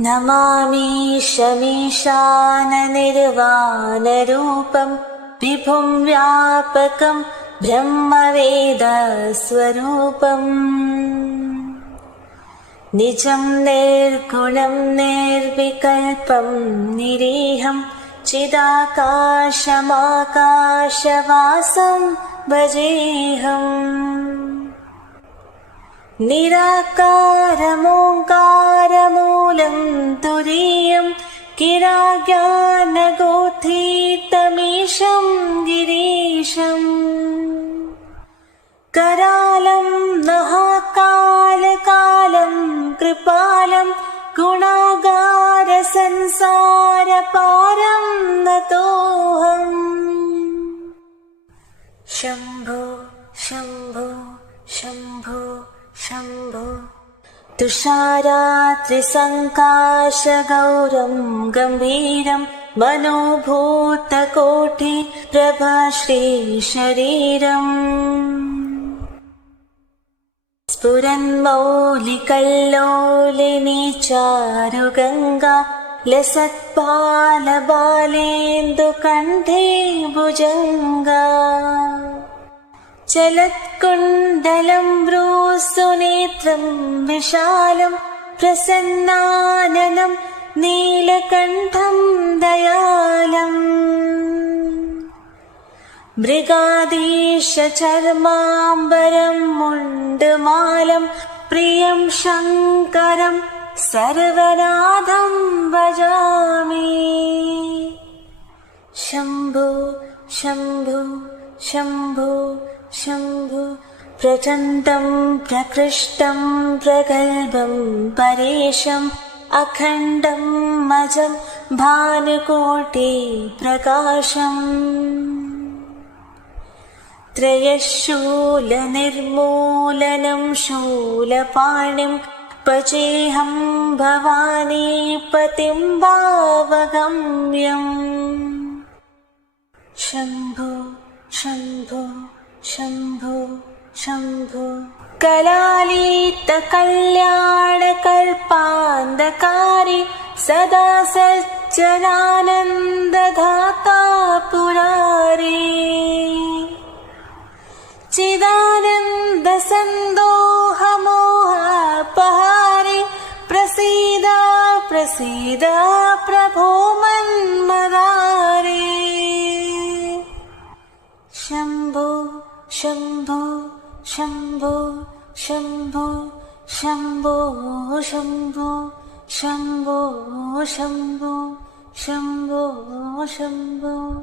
നമാമി ശമീശാനനിർവാണരൂപം വിഭും വ്യാപകം ബ്രഹ്മവേദസ്വരൂപം. നിജം നിർഗുണം നിർവികൽപം നിരീഹം ചിദാകാശമാകാശവാസം ഭജേഹം. നിരാകാരമോങ്കാരമൂലം തുരീയം കിരാജ്ഞാനഗോഥീതമീശം ഗിരീശം. करालं महाकालकालं कृपालं गुणागारसंसारपारं नतोऽहम्. शम्भो शम्भो शम्भो शम्भो. तुषारात्रिसङ्काशगौरं गम्भीरं मनोभूतकोटि प्रभाश्रीशरीरम्. स्फुरन्मौलिकल्लोलिनी चारुगङ्गा लसत्पालबालेन्दुकण्ठे भुजङ्गा. चलत्कुण्डलं भ्रूसुनेत्रं विशालं प्रसन्नाननं नीलकण्ठं दयालम्. मृगाधीशचर्माम्बरं मुण्डमालं प्रियं शङ्करं सर्वनाथं भजामि. शम्भो शम्भो शम्भो शम्भो. प्रचण्डं प्रकृष्टं प्रगल्भं परेशम् अखण्डं अजं भानुकोटि प्रकाशम्. त्रयशूलनिर्मूलनं शूलपाणिं पचेऽहं भवानीपतिं भावगम्यम्. शम्भो शम्भो शम्भो शम्भो. कलालीतकल्याणकल्पान्धकारी सदा सज्जनानन्ददाता पुरारी. चिदानन्दसन्दोहमोहापहारी प्रसीद प्रसीद प्रभो मन्मदारी. शम्भो शम्भो शम्भो शम्भो शम्भो शम्भो शम्भो शम्भो शम्भो शम्भो.